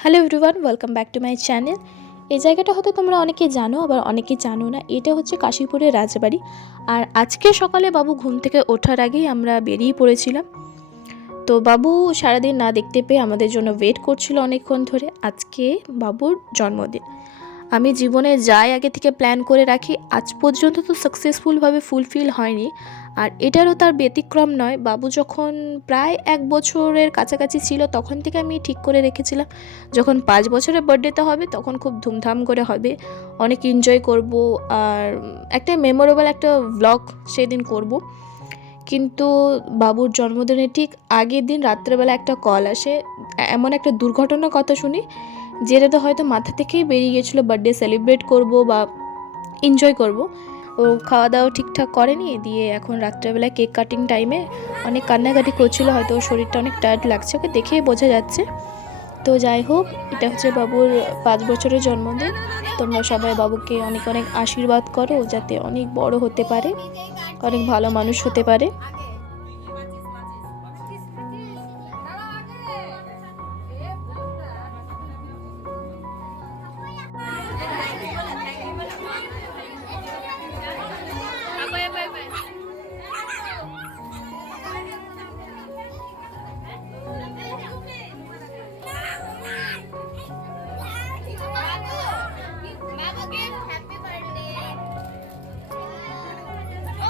Hello everyone, welcome back to my channel. এই জায়গাটা হয়তো তোমরা অনেকে জানো, আবার অনেকে জানো না। এটা হচ্ছে কাশীপুরের রাজবাড়ি। আর আজকে সকালে বাবু ঘুম থেকে ওঠার আগেই আমরা বেরিয়ে পড়েছিলাম। তো বাবু সারাদিন না দেখতে পেয়ে আমাদের জন্য ওয়েট করছিল অনেকক্ষণ ধরে। আজকে বাবুর জন্মদিন। আমি জীবনে যাই আগে থেকে প্ল্যান করে রাখি, আজ পর্যন্ত তো সাকসেসফুলভাবে ফুলফিল হয়নি। আর এটারও তার ব্যতিক্রম নয়, বাবু যখন প্রায় এক বছরের কাছাকাছি ছিল তখন থেকে আমি ঠিক করে রেখেছিলাম। যখন পাঁচ বছরের বার্থডেতে হবে তখন খুব ধুমধাম করে হবে। অনেক এনজয় করব আর একটা মেমোরেবল একটা ব্লগ সেদিন করব। কিন্তু বাবুর জন্মদিনের ঠিক আগের দিন রাত্রেবেলা একটা কল আসে। এমন একটা দুর্ঘটনার কথা শুনি যেটাতে হয়তো মাথা থেকেই বেরিয়ে গেছিল বার্থডে সেলিব্রেট করব বা এনজয় করব। ও খাওয়া দাওয়া ঠিকঠাক করেনি, দিয়ে এখন রাত্রেবেলা কেক কাটিং টাইমে অনেক কান্নাকাটি করছিল, হয়তো ওর শরীরটা অনেক টায়ার্ড লাগছে, ওকে দেখেই বোঝা যাচ্ছে। তো যাই হোক, এটা হচ্ছে বাবুর পাঁচ বছরের জন্মদিন। তোমরা সবাই বাবুকে অনেক অনেক আশীর্বাদ করো, যাতে অনেক বড় হতে পারে, অনেক ভালো মানুষ হতে পারে।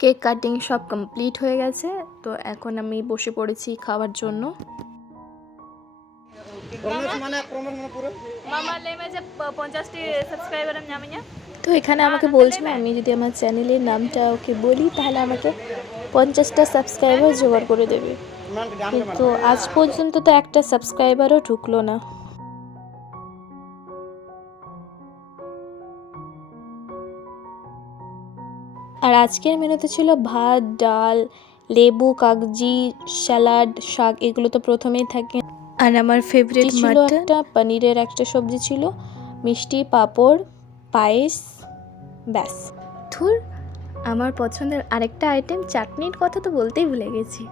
কেক কাটিং সব কমপ্লিট হয়ে গেছে, তো এখন আমি বসে পড়েছি খাওয়ার জন্য। তো এখানে আমাকে বলছিল, আমি যদি আমার চ্যানেলের নামটা ওকে বলি, তাহলে আমাকে পঞ্চাশটা সাবস্ক্রাইবার জোগাড় করে দেবে। কিন্তু আজ পর্যন্ত তো একটা সাবস্ক্রাইবারও ঢুকলো না। আর আজকের মেনুতে ছিল ভাত ডাল লেবু কাগজি স্যালাড শাক এগুলো তো প্রথমেই থাকে। আর আমার ফেভারিট ছিল একটা পনিরের একটা সবজি ছিল মিষ্টি পাঁপড় পায়েস ব্যাস। থুর আমার পছন্দের আরেকটা আইটেম চাটনির কথা তো বলতেই ভুলে গেছি।